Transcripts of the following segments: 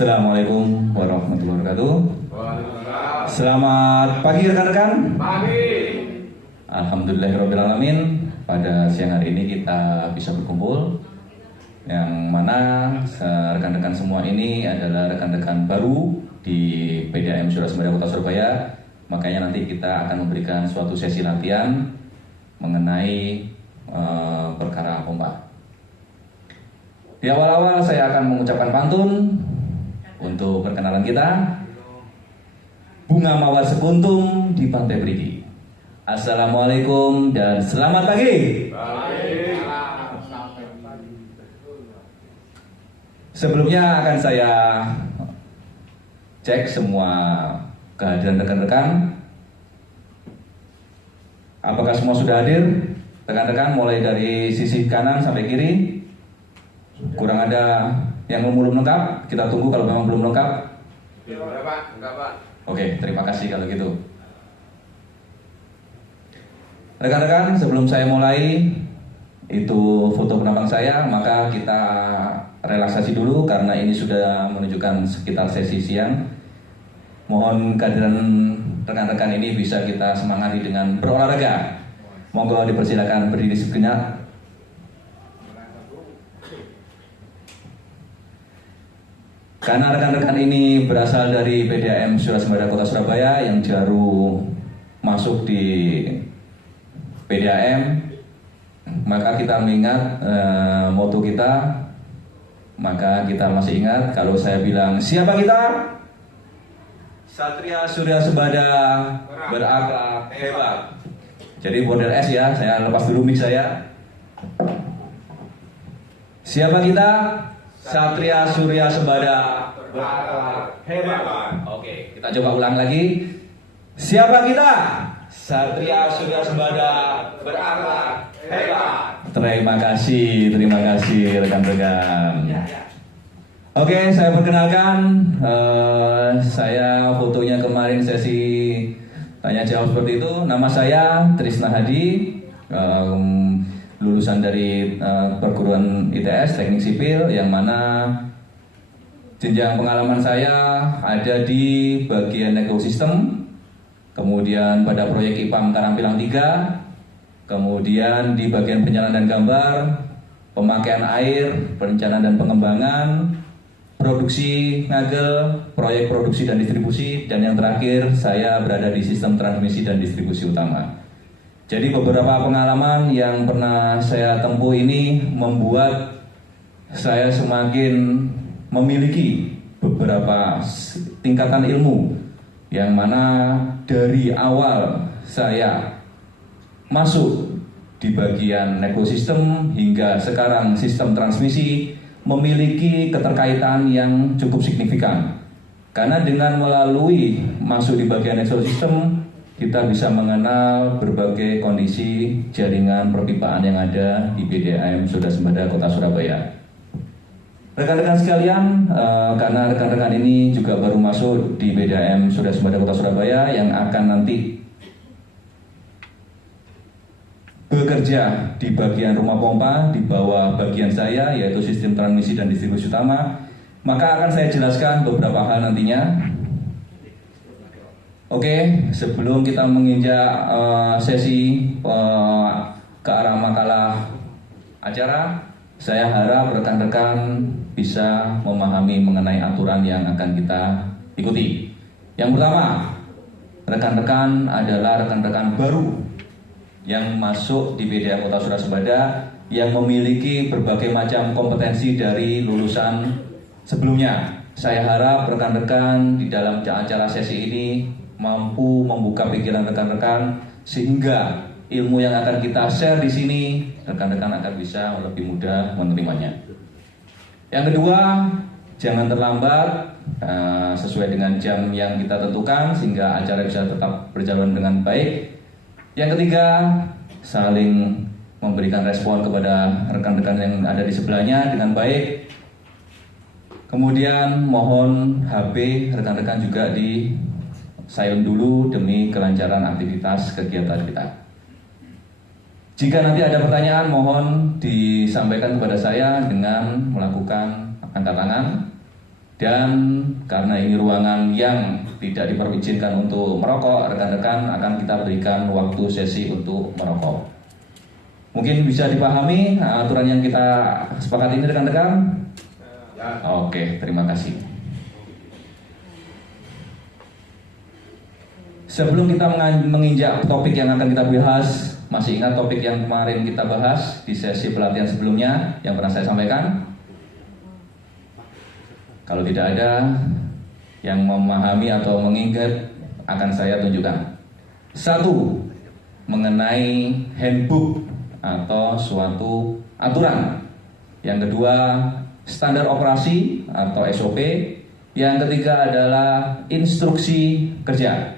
Assalamualaikum warahmatullahi wabarakatuh. Waalaikumsalam. Selamat pagi rekan-rekan. Pagi. Alhamdulillahirrahmanirrahim. Pada siang hari ini kita bisa berkumpul, yang mana rekan-rekan semua ini adalah rekan-rekan baru di PDAM Surasembada Kota Surabaya. Makanya nanti kita akan memberikan suatu sesi latihan mengenai perkara pompa. Di awal-awal saya akan mengucapkan pantun untuk perkenalan kita. Bunga mawar sekuntum di Pantai Brigi. Assalamualaikum dan selamat pagi. Sebelumnya akan saya cek semua kehadiran rekan-rekan. Apakah semua sudah hadir? Rekan-rekan mulai dari sisi kanan sampai kiri. Kurang ada yang belum lengkap, kita tunggu kalau memang belum lengkap. Enggak, Pak. Enggak, Pak. Oke, terima kasih kalau gitu. Rekan-rekan, sebelum saya mulai itu foto penampang saya, maka kita relaksasi dulu karena ini sudah menunjukkan sekitar sesi siang. Mohon kehadiran rekan-rekan ini bisa kita semangati dengan berolahraga. Monggo dipersilakan berdiri sejenak. Karena rekan-rekan ini berasal dari PDAM Surasembada Kota Surabaya yang baru masuk di PDAM, maka kita mengingat moto kita. Maka kita masih ingat kalau saya bilang siapa kita? Satria Surya Sembada berakhlak hebat. Jadi model S ya, saya lepas dulu mic saya. Siapa kita? Satria Surya Sembada berakhlak hebat. Oke, kita coba ulang lagi. Siapa kita? Satria Surya Sembada berakhlak hebat. Terima kasih rekan-rekan. Oke, saya perkenalkan. Saya fotonya kemarin sesi tanya jawab seperti itu. Nama saya Trisna Hadi. Lulusan dari perguruan ITS Teknik Sipil, yang mana jenjang pengalaman saya ada di bagian ekosistem, kemudian pada proyek IPAM Karangpilang 3, kemudian di bagian penyalanan gambar, pemakaian air, perencanaan dan pengembangan, produksi ngagel, proyek produksi dan distribusi, dan yang terakhir saya berada di sistem transmisi dan distribusi utama. Jadi beberapa pengalaman yang pernah saya tempuh ini membuat saya semakin memiliki beberapa tingkatan ilmu yang mana dari awal saya masuk di bagian ekosistem hingga sekarang sistem transmisi memiliki keterkaitan yang cukup signifikan. Karena dengan melalui masuk di bagian ekosistem, kita bisa mengenal berbagai kondisi jaringan perpipaan yang ada di PDAM Surasembada Kota Surabaya. Rekan-rekan sekalian, karena rekan-rekan ini juga baru masuk di PDAM Surasembada Kota Surabaya yang akan nanti bekerja di bagian rumah pompa di bawah bagian saya, yaitu sistem transmisi dan distribusi utama, maka akan saya jelaskan beberapa hal nantinya. Oke, sebelum kita menginjak sesi ke arah makalah acara, saya harap rekan-rekan bisa memahami mengenai aturan yang akan kita ikuti. Yang pertama, rekan-rekan adalah rekan-rekan baru yang masuk di PDAM Kota Surasembada yang memiliki berbagai macam kompetensi dari lulusan sebelumnya. Saya harap rekan-rekan di dalam acara sesi ini mampu membuka pikiran rekan-rekan sehingga ilmu yang akan kita share di sini rekan-rekan akan bisa lebih mudah menerimanya. Yang kedua, jangan terlambat sesuai dengan jam yang kita tentukan sehingga acara bisa tetap berjalan dengan baik. Yang ketiga, saling memberikan respon kepada rekan-rekan yang ada di sebelahnya dengan baik. Kemudian mohon HP rekan-rekan juga di silent dulu demi kelancaran aktivitas kegiatan kita. Jika nanti ada pertanyaan, mohon disampaikan kepada saya dengan melakukan angkat tangan. Dan karena ini ruangan yang tidak diperbolehkan untuk merokok, rekan-rekan akan kita berikan waktu sesi untuk merokok. Mungkin bisa dipahami aturan yang kita sepakati ini rekan-rekan? Ya. Oke, terima kasih. Sebelum kita menginjak topik yang akan kita bahas, masih ingat topik yang kemarin kita bahas di sesi pelatihan sebelumnya yang pernah saya sampaikan? Kalau tidak ada yang memahami atau mengingat, akan saya tunjukkan. Satu, mengenai handbook atau suatu aturan. Yang kedua, standar operasi atau SOP. Yang ketiga adalah instruksi kerja.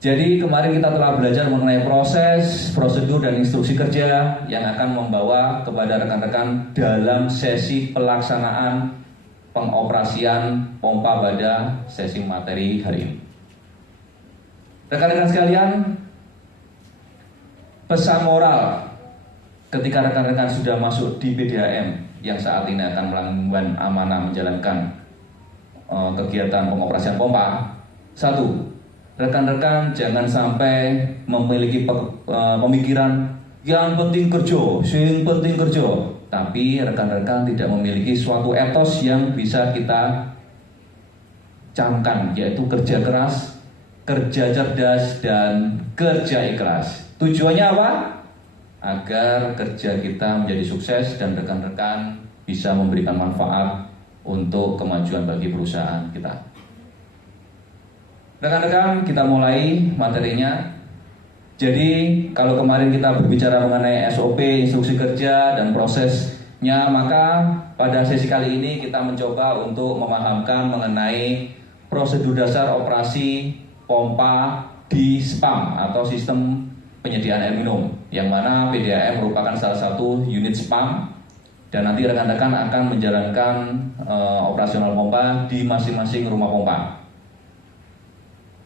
Jadi kemarin kita telah belajar mengenai proses, prosedur, dan instruksi kerja yang akan membawa kepada rekan-rekan dalam sesi pelaksanaan pengoperasian pompa pada sesi materi hari ini. Rekan-rekan sekalian, pesan moral ketika rekan-rekan sudah masuk di PDAM yang saat ini akan mengemban amanah menjalankan kegiatan pengoperasian pompa. Satu, rekan-rekan jangan sampai memiliki pemikiran yang penting kerja, tapi rekan-rekan tidak memiliki suatu etos yang bisa kita camkan, yaitu kerja keras, kerja cerdas, dan kerja ikhlas. Tujuannya apa? Agar kerja kita menjadi sukses dan rekan-rekan bisa memberikan manfaat untuk kemajuan bagi perusahaan kita. Rekan-rekan, kita mulai materinya. Jadi kalau kemarin kita berbicara mengenai SOP, instruksi kerja, dan prosesnya, maka pada sesi kali ini kita mencoba untuk memahamkan mengenai prosedur dasar operasi pompa di SPAM atau sistem penyediaan air minum, yang mana PDAM merupakan salah satu unit SPAM, dan nanti rekan-rekan akan menjalankan operasional pompa di masing-masing rumah pompa.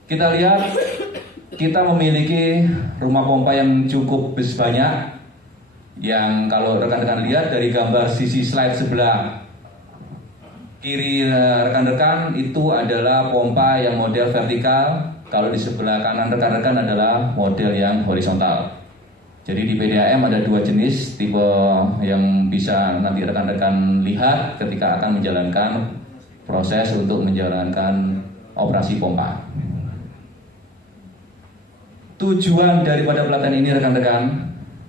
Kita lihat, kita memiliki rumah pompa yang cukup banyak, yang kalau rekan-rekan lihat dari gambar sisi slide sebelah kiri rekan-rekan itu adalah pompa yang model vertikal, kalau di sebelah kanan rekan-rekan adalah model yang horizontal. Jadi di PDAM ada dua jenis tipe yang bisa nanti rekan-rekan lihat ketika akan menjalankan proses untuk menjalankan operasi pompa. Tujuan daripada pelatihan ini rekan-rekan,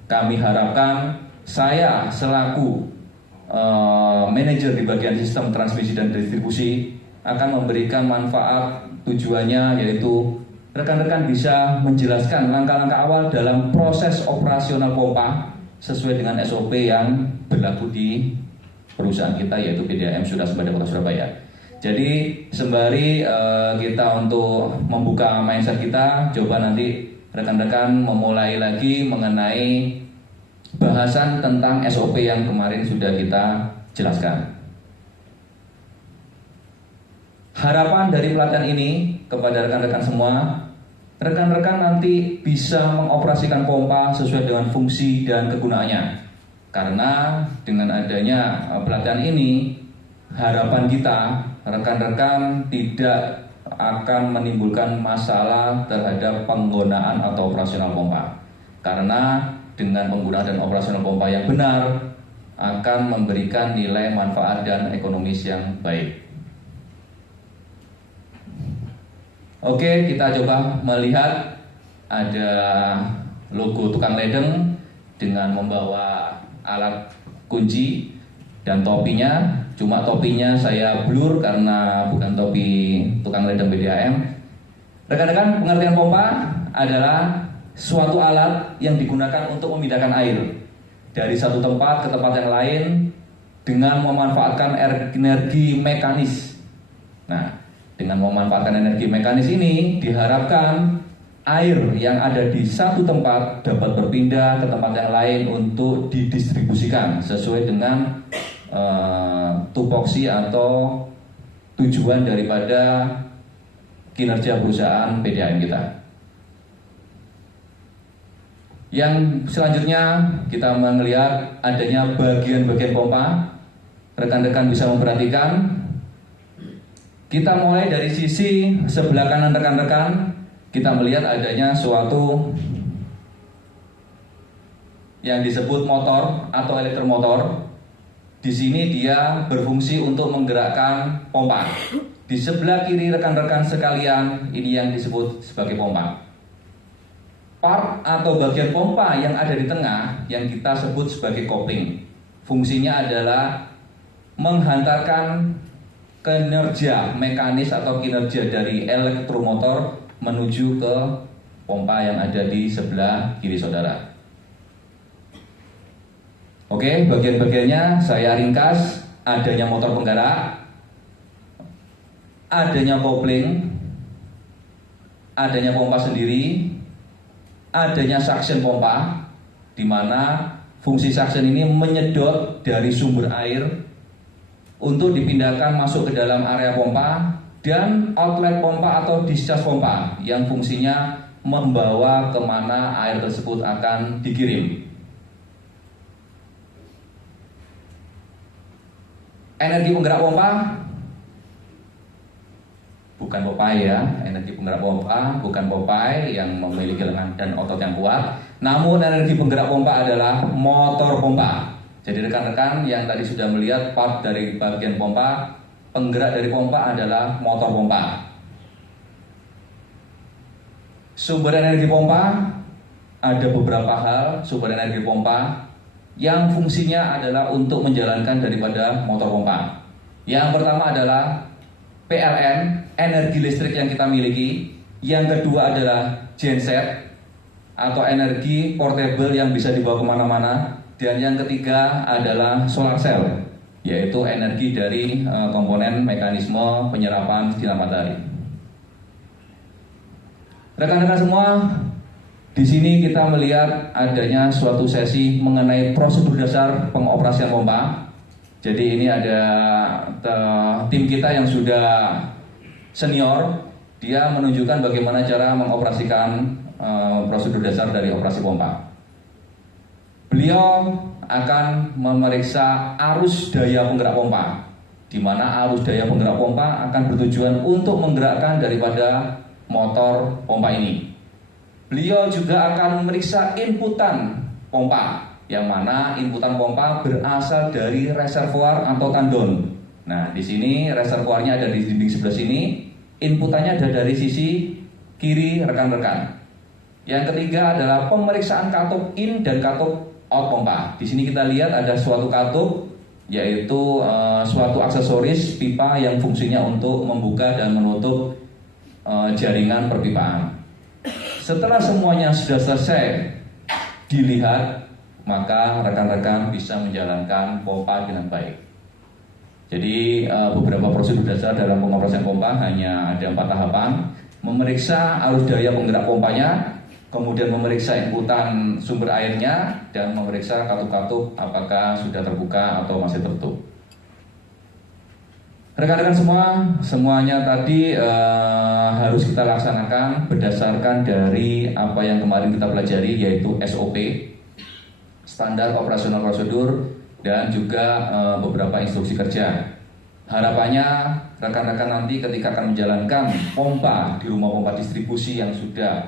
kami harapkan saya selaku manajer di bagian sistem transmisi dan distribusi akan memberikan manfaat. Tujuannya yaitu rekan-rekan bisa menjelaskan langkah-langkah awal dalam proses operasional pompa sesuai dengan SOP yang berlaku di perusahaan kita, yaitu PDAM Sudah Sembada Kota Surabaya. Jadi sembari kita untuk membuka mindset kita, coba nanti rekan-rekan memulai lagi mengenai bahasan tentang SOP yang kemarin sudah kita jelaskan. Harapan dari pelatihan ini kepada rekan-rekan semua, rekan-rekan nanti bisa mengoperasikan pompa sesuai dengan fungsi dan kegunaannya. Karena dengan adanya pelatihan ini, harapan kita rekan-rekan tidak akan menimbulkan masalah terhadap penggunaan atau operasional pompa. Karena dengan penggunaan dan operasional pompa yang benar akan memberikan nilai manfaat dan ekonomis yang baik. Oke, kita coba melihat ada logo tukang ledeng dengan membawa alat kunci dan topinya. Cuma topinya saya blur karena bukan topi tukang ledeng PDAM. Rekan-rekan, pengertian pompa adalah suatu alat yang digunakan untuk memindahkan air dari satu tempat ke tempat yang lain dengan memanfaatkan energi mekanis. Nah, dengan memanfaatkan energi mekanis ini diharapkan air yang ada di satu tempat dapat berpindah ke tempat yang lain untuk didistribusikan sesuai dengan tupoksi atau tujuan daripada kinerja perusahaan PDAM kita. Yang selanjutnya kita melihat adanya bagian-bagian pompa. Rekan-rekan bisa memperhatikan Kita mulai dari sisi sebelah kanan rekan-rekan, kita melihat adanya suatu yang disebut motor atau elektromotor. Di sini dia berfungsi untuk menggerakkan pompa. Di sebelah kiri rekan-rekan sekalian, ini yang disebut sebagai pompa. Part atau bagian pompa yang ada di tengah yang kita sebut sebagai kopling. Fungsinya adalah menghantarkan kinerja mekanis atau kinerja dari elektromotor menuju ke pompa yang ada di sebelah kiri saudara. Oke, bagian-bagiannya saya ringkas. Adanya motor penggerak, adanya kopling, adanya pompa sendiri, adanya suction pompa, di mana fungsi suction ini menyedot dari sumber air untuk dipindahkan masuk ke dalam area pompa, dan outlet pompa atau discharge pompa yang fungsinya membawa kemana air tersebut akan dikirim. Energi penggerak pompa bukan Popeye ya, energi penggerak pompa bukan Popeye yang memiliki lengan dan otot yang kuat, namun energi penggerak pompa adalah motor pompa. Jadi rekan-rekan yang tadi sudah melihat part dari bagian pompa, penggerak dari pompa adalah motor pompa. Sumber energi pompa, ada beberapa hal sumber energi pompa yang fungsinya adalah untuk menjalankan daripada motor pompa. Yang pertama adalah PLN, energi listrik yang kita miliki. Yang kedua adalah genset atau energi portable yang bisa dibawa kemana-mana. Dan yang ketiga adalah solar cell, yaitu energi dari komponen mekanisme penyerapan sinar matahari. Rekan-rekan semua, di sini kita melihat adanya suatu sesi mengenai prosedur dasar pengoperasian pompa. Jadi ini ada tim kita yang sudah senior, dia menunjukkan bagaimana cara mengoperasikan prosedur dasar dari operasi pompa. Beliau akan memeriksa arus daya penggerak pompa, di mana arus daya penggerak pompa akan bertujuan untuk menggerakkan daripada motor pompa ini. Beliau juga akan memeriksa inputan pompa, yang mana inputan pompa berasal dari reservoir atau tandon. Nah, di sini reservoirnya ada di dinding sebelah sini, inputannya ada dari sisi kiri rekan-rekan. Yang ketiga adalah pemeriksaan katup in dan katup out pompa. Di sini kita lihat ada suatu katup, yaitu suatu aksesoris pipa yang fungsinya untuk membuka dan menutup jaringan perpipaan. Setelah semuanya sudah selesai dilihat, maka rekan-rekan bisa menjalankan pompa dengan baik. Jadi beberapa prosedur dasar dalam pengoperasian pompa hanya ada 4 tahapan: memeriksa arus daya penggerak pompanya, kemudian memeriksa inputan sumber airnya, dan memeriksa katup-katup apakah sudah terbuka atau masih tertutup. Rekan-rekan semua, semuanya tadi harus kita laksanakan berdasarkan dari apa yang kemarin kita pelajari, yaitu SOP, standar operasional prosedur, dan juga beberapa instruksi kerja. Harapannya rekan-rekan nanti ketika akan menjalankan pompa di rumah pompa distribusi yang sudah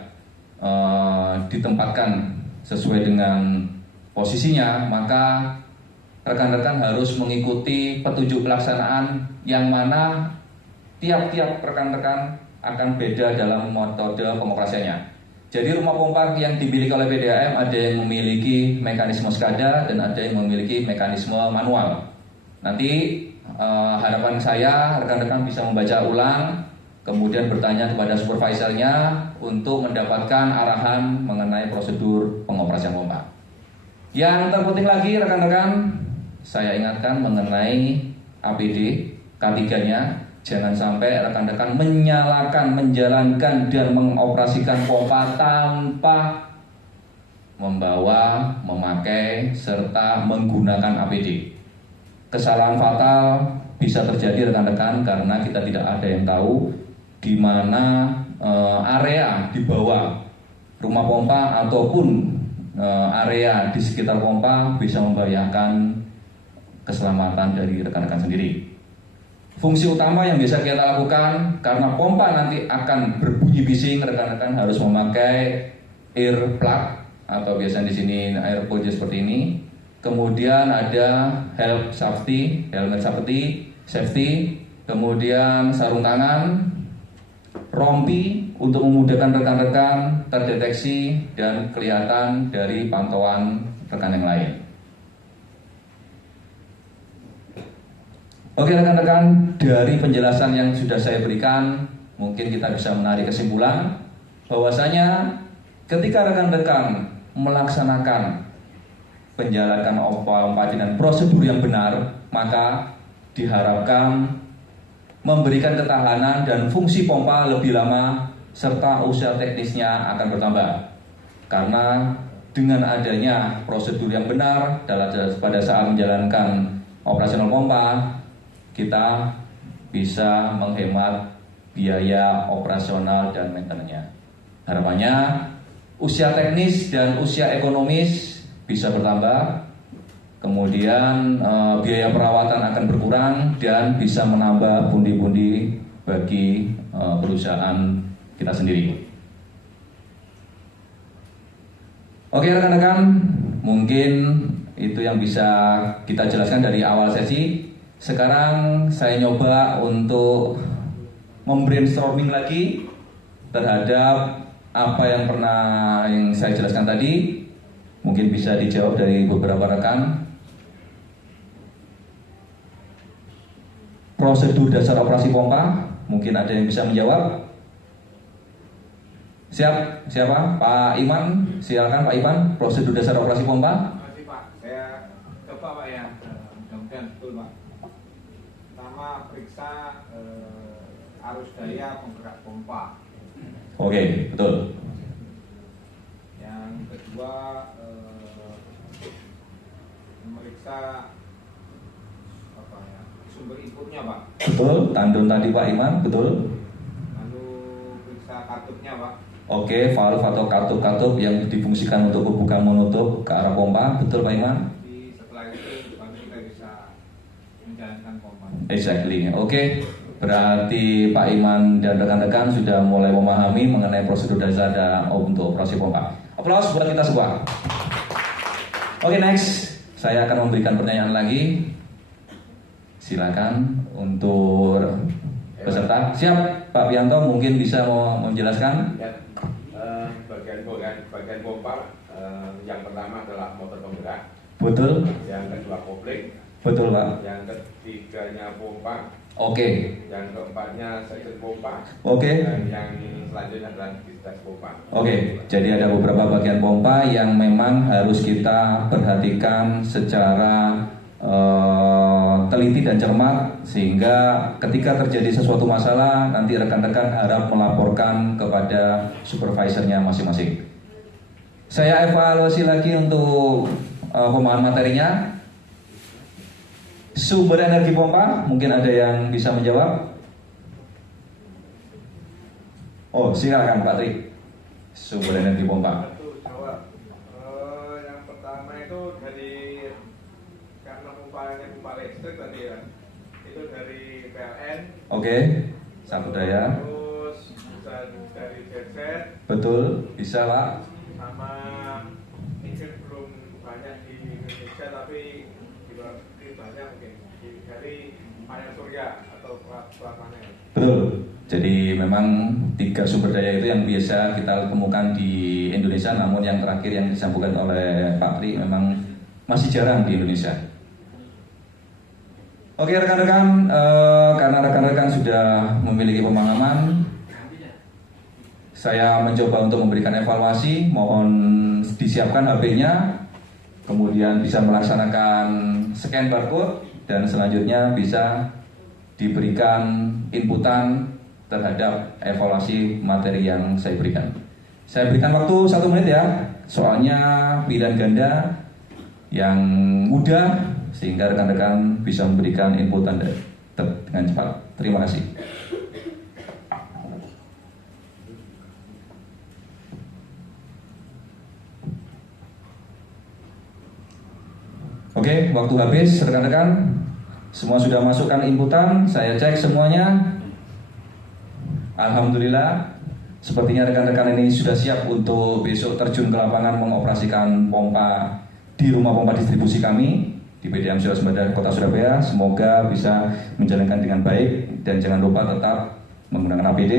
ditempatkan sesuai dengan posisinya, maka rekan-rekan harus mengikuti petunjuk pelaksanaan yang mana tiap-tiap rekan-rekan akan beda dalam metode pengoperasiannya. Jadi rumah pompa yang dimiliki oleh PDAM ada yang memiliki mekanisme SCADA dan ada yang memiliki mekanisme manual. Nanti harapan saya rekan-rekan bisa membaca ulang, kemudian bertanya kepada supervisornya untuk mendapatkan arahan mengenai prosedur pengoperasian pompa. Yang terpenting lagi rekan-rekan, saya ingatkan mengenai APD K3-nya, jangan sampai rekan-rekan menyalakan, menjalankan, dan mengoperasikan pompa tanpa membawa, memakai, serta menggunakan APD. Kesalahan fatal bisa terjadi rekan-rekan karena kita tidak ada yang tahu di mana area di bawah rumah pompa ataupun area di sekitar pompa bisa membahayakan keselamatan dari rekan-rekan sendiri. Fungsi utama yang bisa kita lakukan karena pompa nanti akan berbunyi bising, rekan-rekan harus memakai ear plug atau biasa di sini air pulsa seperti ini. Kemudian ada helmet safety, kemudian sarung tangan, rompi untuk memudahkan rekan-rekan terdeteksi dan kelihatan dari pantauan rekan yang lain. Oke rekan-rekan, dari penjelasan yang sudah saya berikan, mungkin kita bisa menarik kesimpulan bahwasanya ketika rekan-rekan melaksanakan penjalankan pompa dengan prosedur yang benar, maka diharapkan memberikan ketahanan dan fungsi pompa lebih lama serta usia teknisnya akan bertambah. Karena dengan adanya prosedur yang benar pada saat menjalankan operasional pompa, kita bisa menghemat biaya operasional dan maintenance-nya. Harapannya usia teknis dan usia ekonomis bisa bertambah, kemudian biaya perawatan akan berkurang dan bisa menambah pundi-pundi bagi perusahaan kita sendiri. Oke rekan-rekan, mungkin itu yang bisa kita jelaskan dari awal sesi. Sekarang saya nyoba untuk membrainstorming lagi terhadap apa yang saya jelaskan tadi. Mungkin bisa dijawab dari beberapa rekan. Prosedur dasar operasi pompa, mungkin ada yang bisa menjawab. Siapa? Pak Iman, silakan Pak Iman. Prosedur dasar operasi pompa. Terima kasih Pak. Saya coba Pak ya. Mudah-mudahan betul Pak. Pertama periksa arus daya penggerak pompa. Oke, betul. Yang kedua memeriksa sumber inputnya Pak. Betul, tandun tadi Pak Iman, betul. Lalu periksa katupnya Pak. Oke, valve atau katup yang difungsikan untuk membuka menutup ke arah pompa, betul Pak Iman. Jadi setelah itu baru kita bisa menjalankan pompa. Exactly. Oke, berarti Pak Iman dan rekan-rekan sudah mulai memahami mengenai prosedur dasar untuk operasi pompa. Aplaus buat kita semua. Oke, next. Saya akan memberikan pertanyaan lagi. Silakan untuk peserta. Siap, Pak Pianto mungkin bisa menjelaskan. Ya, bagian pompa yang pertama adalah motor penggerak. Betul. Yang kedua kopling. Betul Pak. Yang ketiganya pompa. Oke. Yang keempatnya section pompa. Oke. Dan yang selanjutnya adalah distas pompa. Oke, jadi ada beberapa bagian pompa yang memang harus kita perhatikan secara teliti dan cermat, sehingga ketika terjadi sesuatu masalah nanti rekan-rekan harap melaporkan kepada supervisornya masing-masing. Saya evaluasi lagi untuk pemahaman materinya. Sumber energi pompa, mungkin ada yang bisa menjawab. Oh, silakan Pak Tri. Sumber energi pompa. Satu jawab. Yang pertama itu dari karena pompanya pompa listrik tadi ya. Itu dari PLN. Oke, satu daya. Terus bisa dari genset. Betul, bisa Pak. Sama mungkin belum banyak di Indonesia tapi di luar negeri banyak mungkin dari panel surya atau pelat panel. Betul. Jadi memang 3 sumber daya itu yang biasa kita temukan di Indonesia, namun yang terakhir yang disambungkan oleh Pak Tri memang masih jarang di Indonesia. Oke rekan-rekan, karena rekan-rekan sudah memiliki pemahaman, saya mencoba untuk memberikan evaluasi. Mohon disiapkan HP-nya, kemudian bisa melaksanakan scan barcode, dan selanjutnya bisa diberikan inputan terhadap evaluasi materi yang saya berikan. Saya berikan waktu 1 menit ya, soalnya pilihan ganda yang mudah sehingga rekan-rekan bisa memberikan inputan dengan cepat. Terima kasih. Oke, waktu habis rekan-rekan. Semua sudah masukkan inputan, saya cek semuanya. Alhamdulillah, sepertinya rekan-rekan ini sudah siap untuk besok terjun ke lapangan mengoperasikan pompa di rumah pompa distribusi kami di PDAM Swasembada Kota Surabaya. Semoga bisa menjalankan dengan baik dan jangan lupa tetap menggunakan APD.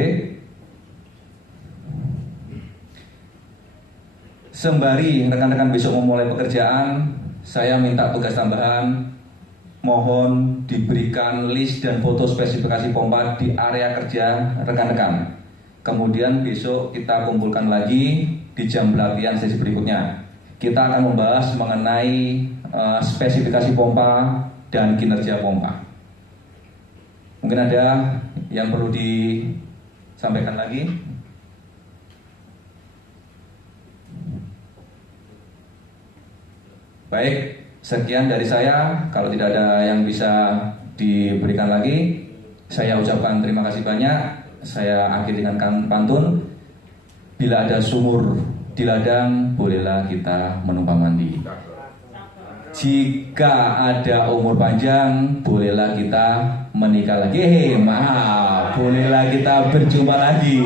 Sembari rekan-rekan besok memulai pekerjaan, saya minta tugas tambahan. Mohon diberikan list dan foto spesifikasi pompa di area kerja rekan-rekan. Kemudian besok kita kumpulkan lagi di jam pelatihan sesi berikutnya. Kita akan membahas mengenai spesifikasi pompa dan kinerja pompa. Mungkin ada yang perlu disampaikan lagi? Baik, sekian dari saya. Kalau tidak ada yang bisa diberikan lagi, saya ucapkan terima kasih banyak. Saya akhiri dengan pantun. Bila ada sumur di ladang, bolehlah kita menumpang mandi. Jika ada umur panjang, bolehlah kita menikah lagi. Maaf, bolehlah kita berjumpa lagi.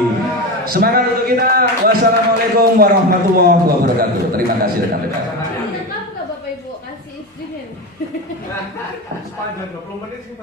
Semangat untuk kita. Wassalamualaikum warahmatullahi wabarakatuh. Terima kasih rekan-rekan. Bapak Ibu kasih instrumen. Sepanjang 20 menit sih.